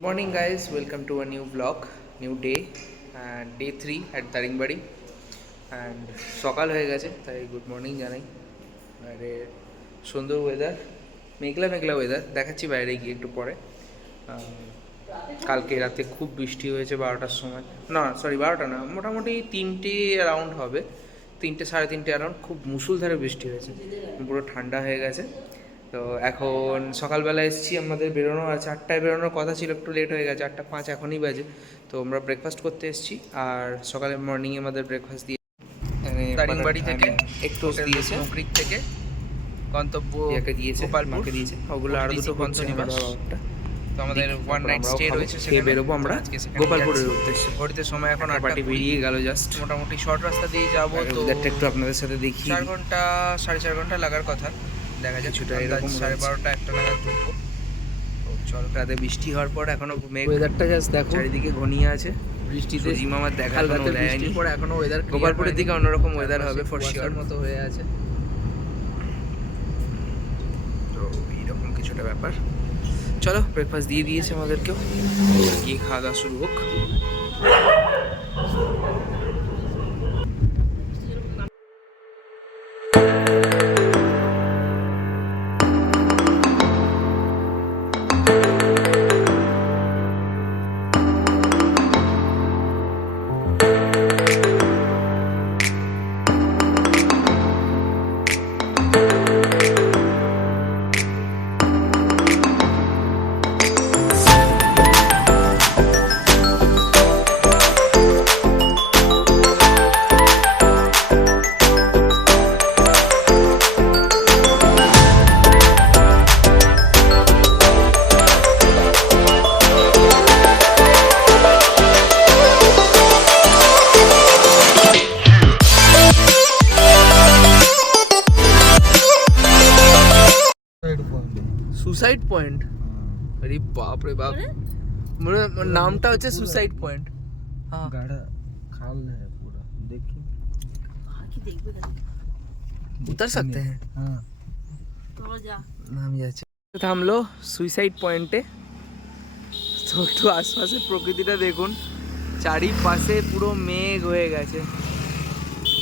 Morning guys, welcome to a new vlog, new day and day 3 at Daringbadi and সকাল হয়ে গেছে তাই good morning জানাই। বাইরে সুন্দর ওয়েদার, মেঘলা মেঘলা ওয়েদার, দেখাচ্ছি বাইরে গিয়ে একটু পরে। কালকে রাতে খুব বৃষ্টি হয়েছে 12টার সময়, না সরি 12টা না, মোটামুটি 3টে অ্যারাউন্ড হবে, 3টে সাড়ে 3টে অ্যারাউন্ড খুব মুষলধারে বৃষ্টি হয়েছে, পুরো ঠান্ডা হয়ে গেছে। তো এখন সকালবেলা এসেছি, আমাদের বেরোনো আর 4টায় বেরোনোর কথা ছিল, একটু লেট হয়ে গেছে, 8টা 5 এখনই বাজে। তো আমরা ব্রেকফাস্ট করতে এসেছি আর সকালে মর্নিংয়ে আমাদের ব্রেকফাস্ট দিয়ে দারিংবাড়ি থেকে একটু দিয়েছে, ক্রিক থেকে গন্তব্য দিয়েছে, গোপালপুরকে দিয়েছে, ওগুলো আরও দুটো গন্তনিবাস। তো আমাদের ওয়ান নাইট স্টে রয়েছে, সেখানে বেরোবো আমরা গোপালপুরের উদ্দেশ্যে। ঘড়িতে সময় এখন 8টা বেরিয়ে গেল জাস্ট, মোটামুটি শর্ট রাস্তা দিয়ে যাবো। তো একটু আপনাদের সাথে দেখি, 4 ঘন্টা 4.5 ঘন্টা লাগার কথা, দেখা যাচ্ছে ছুটা এরকম 12:30 1টা নাগাদ ঢুকবো। তো চল, রাতে বৃষ্টি হওয়ার পর এখনো ওয়েদারটা জাস্ট দেখো, চারিদিকে ঘনিয়ে আছে বৃষ্টিতে, জিমামার দেখা দেয়নি পরে এখনো ওয়েদার। গোপালপুরের দিকে অন্যরকম ওয়েদার হবে ফর শিওর, মতো হয়ে আছে। তো এইরকম কিছুটা ব্যাপার। চলো, ব্রেকফাস্ট দিয়ে দিয়েছে আমাদেরকেও, গিয়ে খাওয়া দাওয়া শুরু হোক। সুসাইড পয়েন্ট, আরে বাপ রে বাপ, মানে নামটা হচ্ছে সুসাইড পয়েন্ট। হ্যাঁ, গাড়া খাল है पूरा, देखिए बाकी देखबे उतर सकते हैं। हाँ तो जा, नाम যাচ্ছে। থামলো সুইসাইড পয়েন্টে। তো একটু আশপাশের প্রকৃতিটা দেখুন, চারিপাশে পুরো মেঘ হয়ে গেছে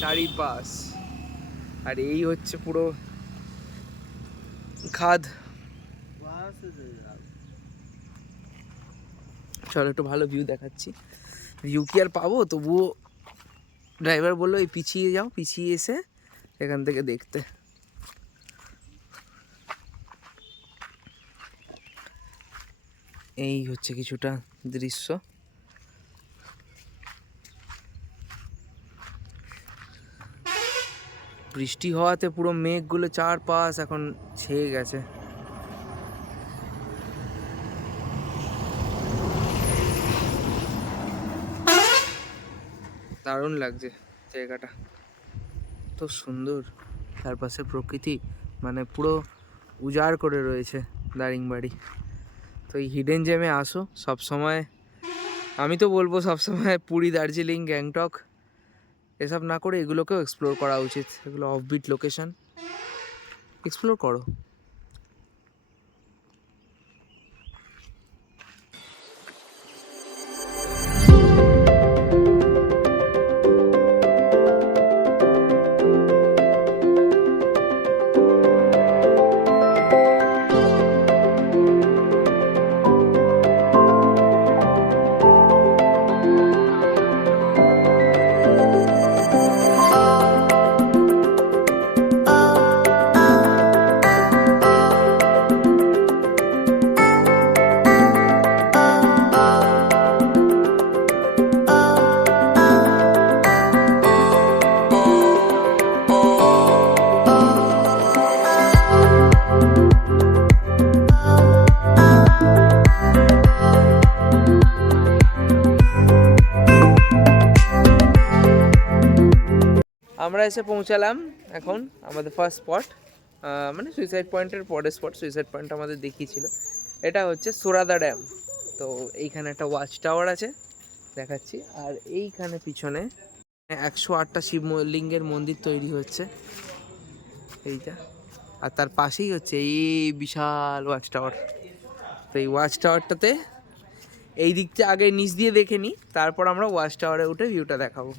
চারিপাশ, আর এই হচ্ছে পুরো খাদ। চলো একটু ভালো ভিউ দেখাচ্ছি, ভিউ কি আর পাবো, তবুও ড্রাইভার বললো এই পিছিয়ে যাও, পিছিয়ে এসে এখান থেকে দেখতে। এই হচ্ছে কিছুটা দৃশ্য। বৃষ্টি হওয়াতে পুরো মেঘগুলো চারপাশ এখন ছেয়ে গেছে। দারুণ লাগছে জায়গাটা, তো সুন্দর, চারপাশে প্রকৃতি, মানে পুরো উজাড় করে রয়েছে দারিংবাড়ি। তো এই হিডেন জেমে আসো সব সময়, আমি তো বলবো সবসময় পুরী, দার্জিলিং, গ্যাংটক এসব না করে এগুলোকেও এক্সপ্লোর করা উচিত। এগুলো অফবিট লোকেশন, এক্সপ্লোর করো। আমরা এসে পৌঁছালাম এখন আমাদের ফার্স্ট স্পট, মানে সুইসাইড পয়েন্টের পরের স্পট। সুইসাইড পয়েন্ট আমাদের দেখিয়েছিল, এটা হচ্ছে সোরাদা ড্যাম। তো এইখানে একটা ওয়াচ টাওয়ার আছে, দেখাচ্ছি। আর এইখানে পিছনে 108টা শিবলিঙ্গের মন্দির তৈরি হচ্ছে, এইটা। আর তার পাশেই হচ্ছে এই বিশাল ওয়াচ টাওয়ার। তো এই ওয়াচ টাওয়ারটাতে এই দিকটা আগে নিচ দিয়ে দেখে নিই, তারপর আমরা ওয়াচ টাওয়ারে উঠে ভিউটা দেখাবো।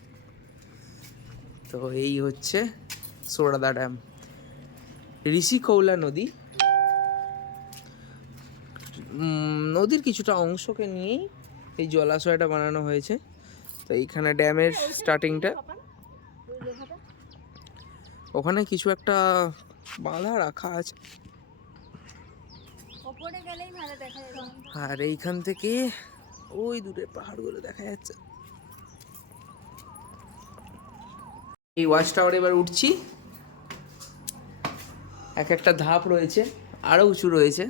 তো এই হচ্ছে সোরদা ড্যাম, ঋষিকৌলা নদী। নদীর কিছুটা অংশকে নিয়েই এই জলাশয়টা বানানো হয়েছে। তো এইখানে ড্যামের স্টার্টিংটা, ওখানে কিছু একটা বাঁধা রাখা আছে, আর এইখান থেকে ওই দূরে পাহাড়গুলো দেখা যাচ্ছে। এই ওয়াচ টাওয়ারে এবার উঠছি। এক একটা ধাপ রয়েছে, আরো উঁচু রয়েছে।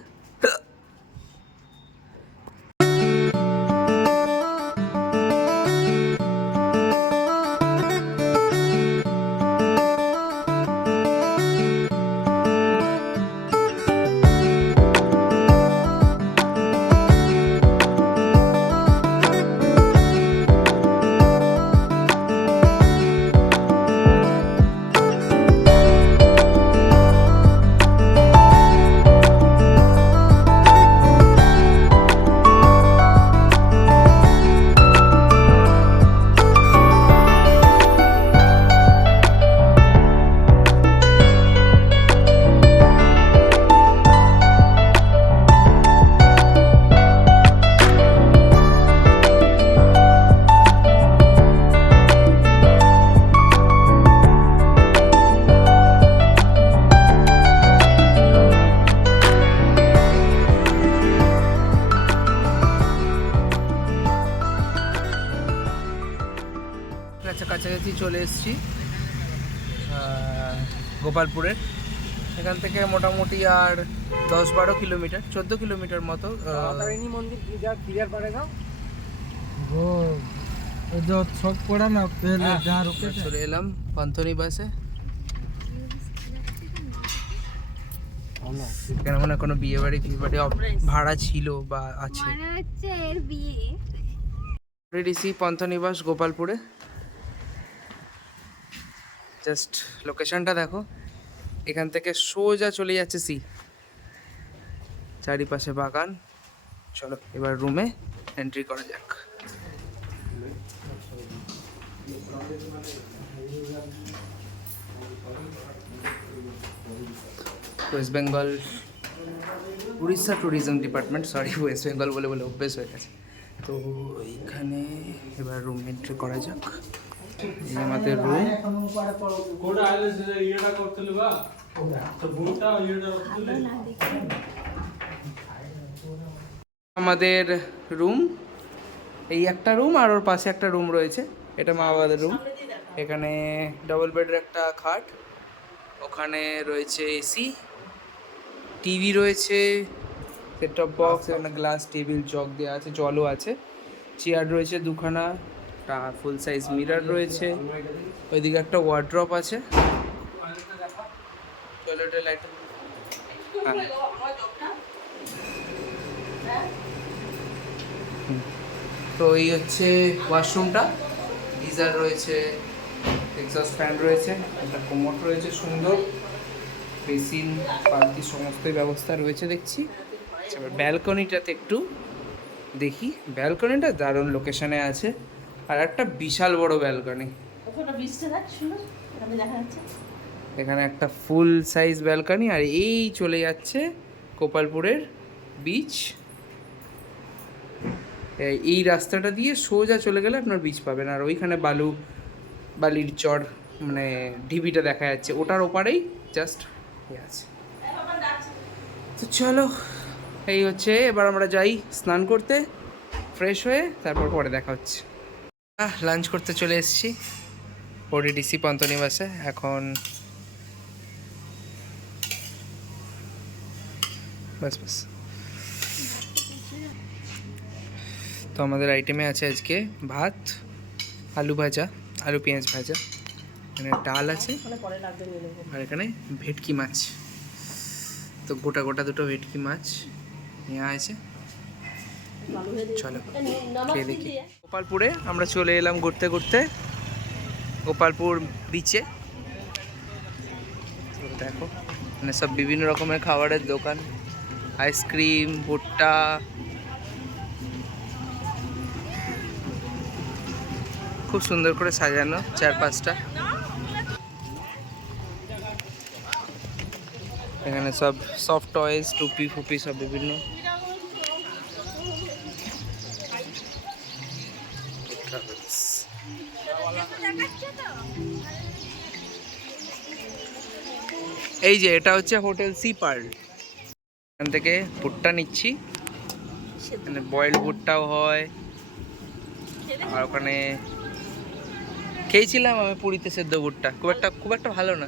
কাছাকাছি চলে এসেছি গোপালপুরের। এখান থেকে মোটামুটি আর 10-12 কিলোমিটার, 14 কিলোমিটার মতো। চলে এলাম পান্থনিবাসে। কেন মনে কোনো বিয়ে বাড়ি ভাড়া ছিল বা আছে। পান্থনিবাস গোপালপুরে। জাস্ট লোকেশনটা দেখো, এখান থেকে সোজা চলে যাচ্ছে সি, চারিপাশে বাগান। চলো এবার রুমে এন্ট্রি করা যাক। West Bengal Orissa tourism department, sorry West Bengal বলে বলে অভ্যেস হয়ে গেছে। তো এইখানে এবার রুম এন্ট্রি করা যাক। এই আমাদের রুম। আমাদের রুম, এই একটা রুম আর ওর পাশে একটা রুম রয়েছে, এটা মা বাবাদের রুম। এখানে ডবল বেডের একটা খাট, ওখানে রয়েছে এসি, টিভি রয়েছে, সেট টপ বক্স, এখানে গ্লাস টেবিল, জগ দেওয়া আছে, জলও আছে, চেয়ার রয়েছে দুখানা, একটা ফুল সাইজ মিরর রয়েছে, ওইদিকে একটা ওয়ার্ড্রপ আছে। টয়লেটের লাইট, তো এই হচ্ছে ওয়াশরুমটা। গিজার রয়েছে, এক্সস্ট ফ্যান রয়েছে, একটা কোমোড রয়েছে সুন্দর, বেসিন, পাল্টি সমস্তই ব্যবস্থা রয়েছে দেখছি। এবার ব্যালকনিটাতে একটু দেখি। ব্যালকনিটা দারুণ লোকেশনে আছে, আর একটা বিশাল বড় ব্যালকনি। এখানে একটা ফুল সাইজ ব্যালকনি, আর এই চলে যাচ্ছে গোপালপুরের বিচ। এই রাস্তাটা দিয়ে সোজা চলে গেলে আপনার বিচ পাবেন, আর ওইখানে বালির চর, মানে ঢিবিটা দেখা যাচ্ছে, ওটার ওপারেই জাস্ট আছে। তো চলো, এই হচ্ছে, এবার আমরা যাই স্নান করতে, ফ্রেশ হয়ে তারপর পরে দেখা হচ্ছে। লাঞ্চ করতে চলে এসেছি ওডিডিসি পান্থনিবাসে। এখন বাস বাস তো আমাদের আইটেমে আছে আজকে ভাত, আলু ভাজা, আলু পেঁয়াজ ভাজা, এখানে ডাল আছে, আর এখানে ভেটকি মাছ। তো গোটা গোটা দুটো ভেটকি মাছ নেওয়া আছে। চলো খেয়ে দেখি। গোপালপুরে আমরা চলে এলাম ঘুরতে ঘুরতে, গোপালপুর বিচে। দেখো মানে সব বিভিন্ন রকমের খাবারের দোকান, আইসক্রিম, ভুট্টা, খুব সুন্দর করে সাজানো চারপাশটা। এখানে সব সফট টয়েস, টুপি ফুপি সব বিভিন্ন। এই যে এটা হচ্ছে হোটেল সি পার্ল। এখান থেকে ভুট্টা নিচ্ছি, মানে বয়েলড ভুট্টাও হয়। আর ওখানে খেয়েছিলাম আমি পুরীতে সেদ্ধ ভুট্টা, খুব একটা ভালো না,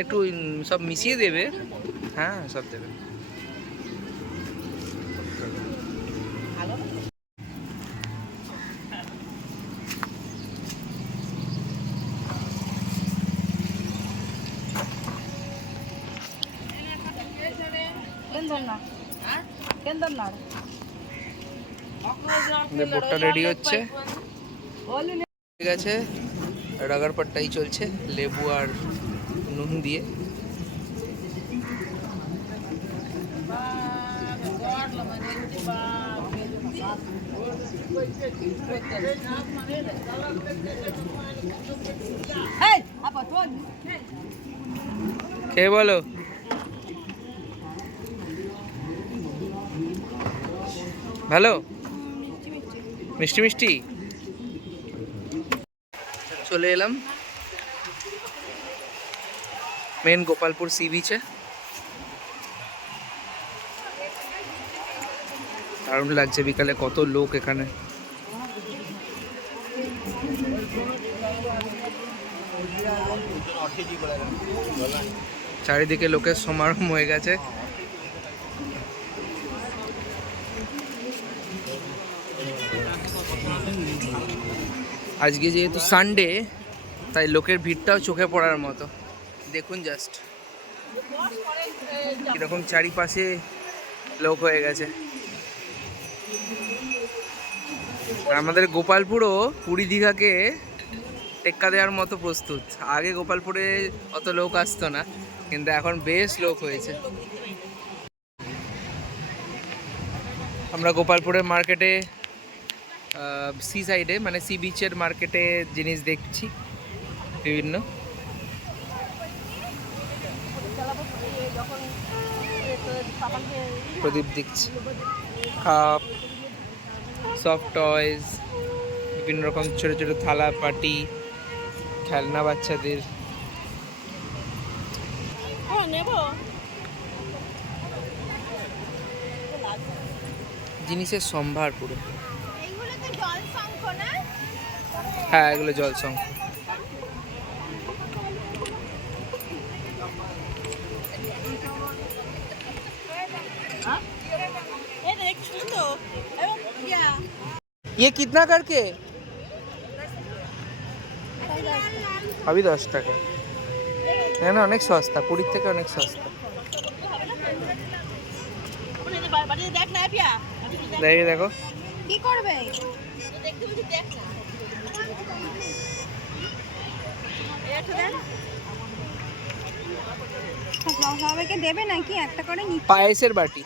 একটু সব মিশিয়ে দেবে। হ্যাঁ সব দেবে। ভুট্টা রেডি হচ্ছে, ঠিক আছে। রাগার পাট্টাই চলছে লেবু আর নুন দিয়ে। খেয়ে বলো। ভালো, মিষ্টি মিষ্টি। চলে এলাম মেন গোপালপুর সি বিচে। দারুণ লাগছে, বিকালে কত লোক এখানে। চারিদিকে লোকের সমারোহ হয়ে গেছে। আজকে যেহেতু সানডে, তাই লোকের ভিড়টাও চোখে পড়ার মতো। দেখুন জাস্ট কিরকম চারিপাশে লোক হয়ে গেছে। আমাদের গোপালপুরও পুরী দীঘাকে টেক্কা দেওয়ার মতো প্রস্তুত। আগে গোপালপুরে অত লোক আসতো না, কিন্তু এখন বেশ লোক হয়েছে। আমরা গোপালপুরের মার্কেটে, সি সাইডে মানে সি বিচের মার্কেটে জিনিস দেখছি বিভিন্ন। প্রদীপ দেখছি, কাপ, সফট টয়েস, বিভিন্ন রকম ছোট ছোট থালা পাটি, খেলনা বাচ্চাদের। জিনিসের সম্ভার পুরো। হ্যাঁ এগুলো জল শঙ্খ। ये कितना करके? अभी 10 টাকা। না অনেক সস্তা, পুরীর থেকে অনেক সস্তা। দেখো কি করবে, সবাইকে দেবে নাকি একটা করে? পায়েসের বাটি,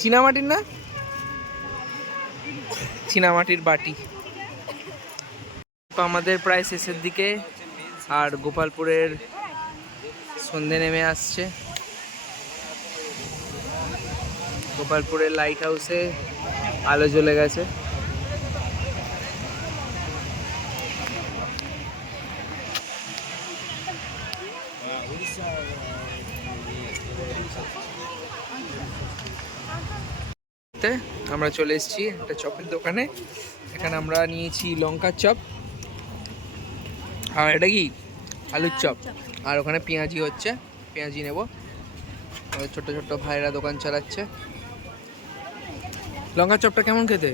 চীনামাটির না, চীনামাটির বাটি। আমাদের প্রায় শেষের দিকে, আর গোপালপুরের সন্ধে নেমে আসছে। গোপালপুরের লাইট হাউসে আলো জ্বলে গেছে। আমরা চলে এসেছি একটা চপের দোকানে। এখানে আমরা নিয়েছি লঙ্কার চপ, আর এটা কি আলুর চপ, আর ওখানে পেঁয়াজি হচ্ছে, পেঁয়াজি নেব। আমাদের ছোট্ট ছোট্ট ভাইরা দোকান চালাচ্ছে। লঙ্কার চপটা কেমন খেতে?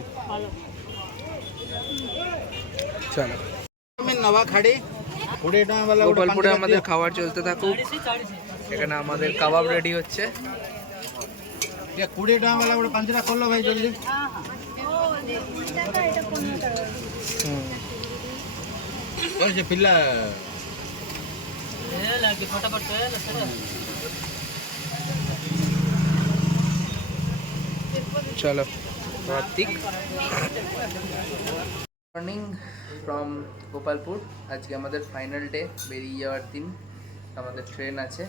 চলো গোপালপুরে আমাদের খাবার চলতে থাকুক। এখানে আমাদের কাবাব রেডি হচ্ছে। 20 টাকা वाला গোটা 5 টাকা করলো ভাই জলদি। ওই যে পিল্লা এ লাগে फटाफट তো এলা সেটা। চলো। প্রতীক। Morning from Gopalpur. আজকে আমাদের ফাইনাল ডে, বেরিয়ে যাওয়ার দিন। আমাদের ট্রেন আছে।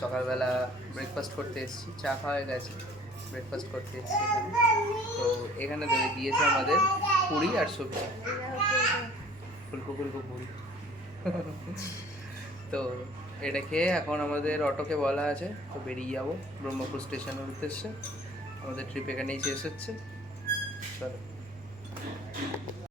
সকালবেলা ব্রেকফাস্ট করতে এসেছি, চা খাওয়া হয়ে গেছে, ব্রেকফাস্ট করতে এসেছি এখানে। তো এখানে দিয়েছে আমাদের পুরি আর সবজি, ফুলকো ফুলকো পুরি। তো এটা খেয়ে এখন আমাদের অটোকে বলা আছে, তো বেরিয়ে যাবো ব্রহ্মপুর স্টেশনের উদ্দেশ্যে। আমাদের ট্রিপ এখানেই শেষ হচ্ছে। চলো।